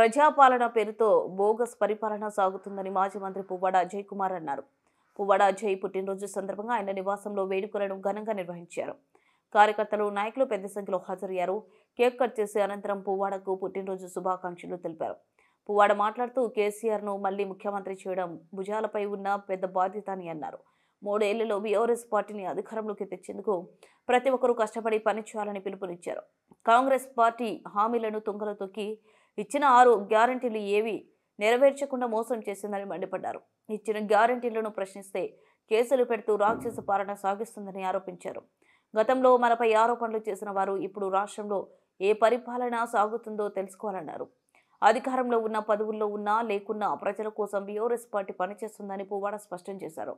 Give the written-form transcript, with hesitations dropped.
ప్రజాపాలన పేరుతో బోగస్ పరిపాలన సాగుతుందని మాజీ మంత్రి పువ్వాడ అజయ్ కుమార్ అన్నారు. పువ్వాడ అజయ్ పుట్టినరోజు సందర్భంగా ఆయన నివాసంలో వేడుకలను ఘనంగా నిర్వహించారు. కార్యకర్తలు, నాయకులు పెద్ద సంఖ్యలో హాజరయ్యారు. కేక్ కట్ చేసి అనంతరం పువ్వాడకు పుట్టినరోజు శుభాకాంక్షలు తెలిపారు. పువ్వాడ మాట్లాడుతూ కేసీఆర్ను మళ్లీ ముఖ్యమంత్రి చేయడం భుజాలపై ఉన్న పెద్ద బాధ్యత అని అన్నారు. 3 ఏళ్లలో బీఆర్ఎస్ పార్టీని అధికారంలోకి తెచ్చేందుకు ప్రతి ఒక్కరూ కష్టపడి పనిచేయాలని పిలుపునిచ్చారు. కాంగ్రెస్ పార్టీ హామీలను తుంగలో తొక్కి ఇచ్చిన 6 గ్యారంటీలు ఏవి నెరవేర్చకుండా మోసం చేసిందని మండిపడ్డారు. ఇచ్చిన గ్యారంటీలను ప్రశ్నిస్తే కేసులు పెడుతూ రాక్షస పాలన సాగిస్తుందని ఆరోపించారు. గతంలో మనపై ఆరోపణలు చేసిన వారు ఇప్పుడు రాష్ట్రంలో ఏ పరిపాలన సాగుతుందో తెలుసుకోవాలన్నారు. అధికారంలో ఉన్న, పదవుల్లో ఉన్నా లేకున్నా ప్రజల కోసం బీఆర్ఎస్ పార్టీ పనిచేస్తుందని పువ్వాడ స్పష్టం చేశారు.